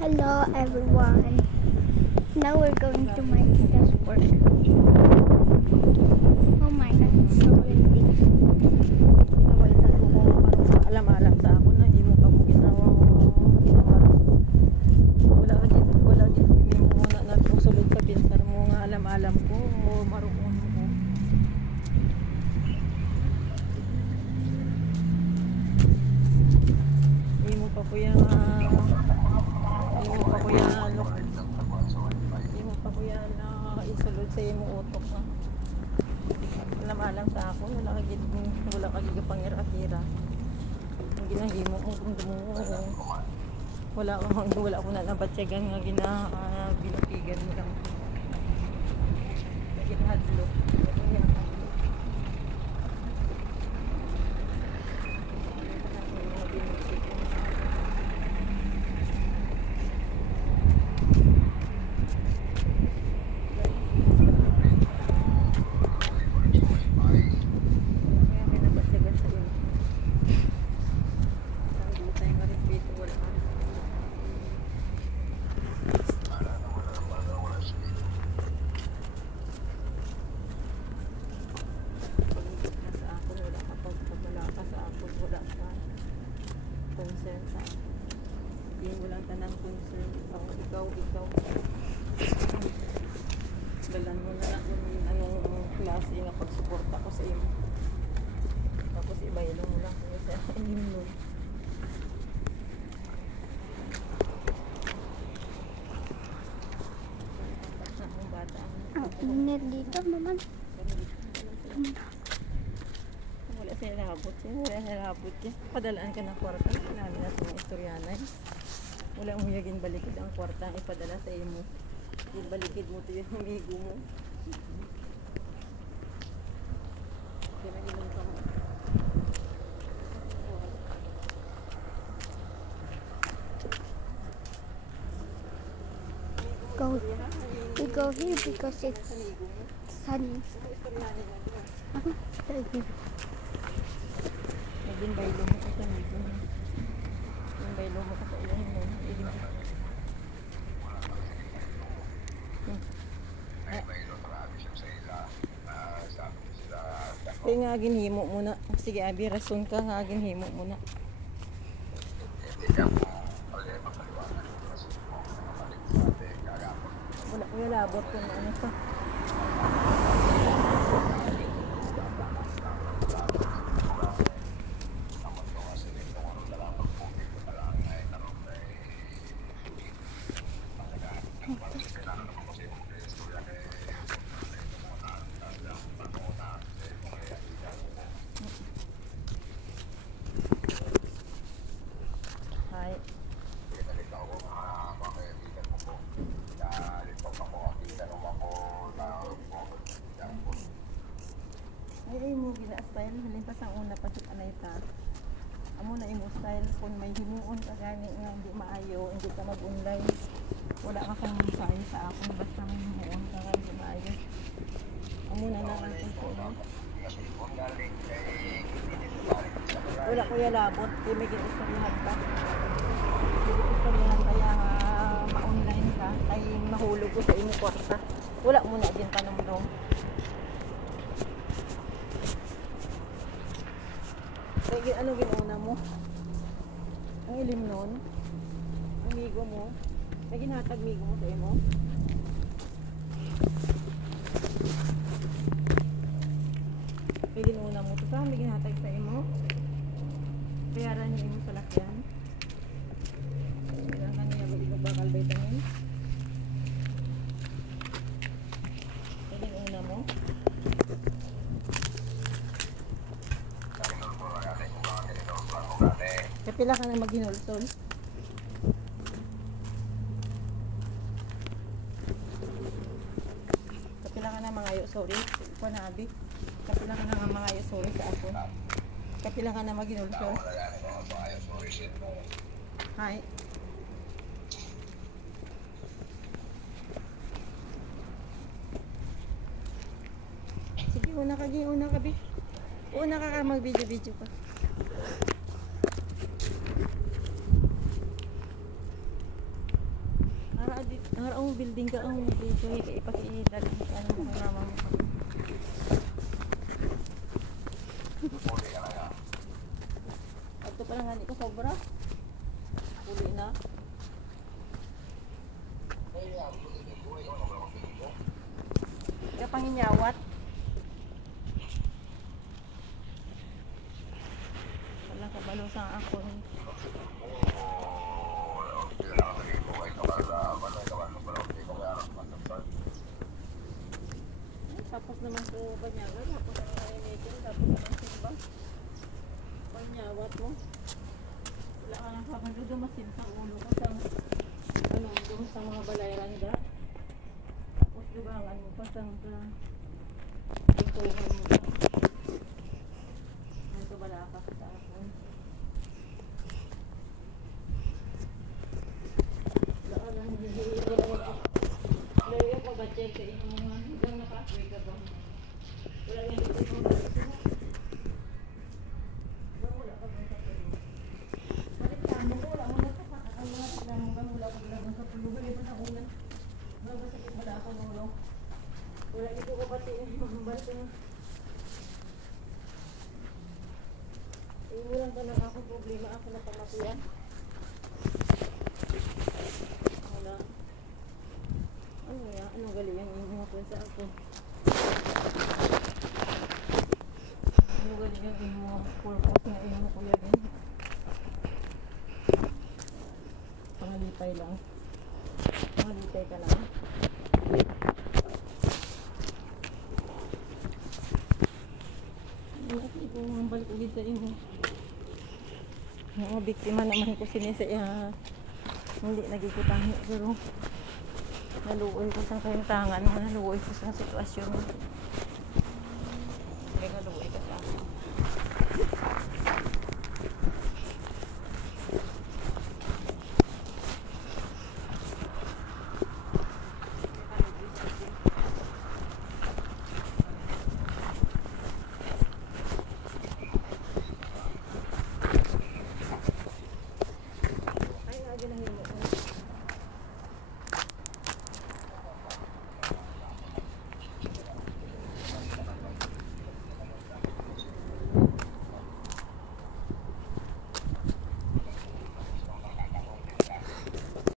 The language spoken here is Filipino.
Hello everyone. Now we're going to my tita's work. Oh my god, it's so windy. Alam-alam sa ako na imo ka mo ginawa wala gid mo muna nagsulod sa pinsan mo nga alam-alam ko o maruon ko. Imo pa kuya na isulod sa imo utok na. Alam-alam sa ako wala ka gid pangira-kira. Ginahimo mo kung dumuo. Wala ko na nabatyagan nga binutigan mo lang. Ginahadlo. Concern sa akin. Hindi mo lang tanang concern. Ikaw. Dalan mo na lang kung anong klase nga pagsuporta ko sa iyo. Tapos ibayalo mo lang kung sa inyong Init dito naman. Wala siya labot siya. Padalaan ka ng kwarta. Namin na itong istoryanan. Wala mo yaging balikid ang kwarta. Ipadala sa imo. Yung balikid mo ito yung amigo mo. Kinainom ka mo. We go here because it's sunny. Naging baylo mo ka sa amigo mo. Yung baylo mo ka sa ilahin mo. Kaya nga ginhimo muna. Sige Abi, rason ka nga ginhimo muna. Wala ko yung labot kung ano pa. Ay mo gina-style halimpas ang una pa sa anay ta. Amo na imo style kung may himuon ka gani nga hindi maayo, hindi ka mag-online. Wala ka kang mensahe sa akong basta may himuon ka nga hindi maayo. Amo na lang ang ito. Wala ko labot, kaya may ginustoryahan ka. Ginustoryahan kaya nga ma-online ka, kaya mahulog ko sa imo kwarta. Wala mo na din panumdum. Kaya ano ginauna mo? Ang ilim nun? Ang migo mo? May ginhatag migo mo sa imo? May ginauna mo ito sa? May ginhatag sa imo? Bayaran yung imo sa lakyan? Kailangan kanya mag-ibang bakal ba itangin? May ginauna mo? Kapila ka na maghinulsol. Kapila ka na mangayo, sorry. Ikaw na Abi. Kapila ka na mangayo, sorry sa ako. Kapila ka na maghinulsol. Hi. Sige, una ka Bi. Una ka mag-video ka. ang building ka ang dito ipakidal ano mo mama mo. Ato pa lang ko sobra. Uli na. Kaya panginyawat. Wala kabalo sa ako. Tapos naman ko banyaga, tapos ang meeting, tapos ang simba. Banyawat mo. Wala ka nang kapag dumasin sa ulo ko sa ano, doon sa mga balayran da. Tapos dugangan mo pa sa ituhan mo. Ito bala ka sa akin. Wala ka nang hihiro ako. Laya ko ba check sa inyo mga hanggang naka-asway ka ba? Wala yung dito mo ba? Wala ka ba sa pulugan? Balik ka mo, wala mo na sa ang mga tinanong wala ko lang sa pulugan. Iba na ulan. Wala sakit wala ako ng ulo. Wala ito ko pati balik na. Iulan ka lang ako problema ako na pamatuan. Wala. Ano ya? Anong galing yung mga sa ako? Ano galing yung mga purpose na yung mga kuya din? Pangalipay lang. Pangalipay ka lang. Ito ang balik ulit sa inyo. Mga biktima naman ko sinisa hindi nagkikitahi pero naluoy ko sa kayong tangan, naluoy ko sa sitwasyon.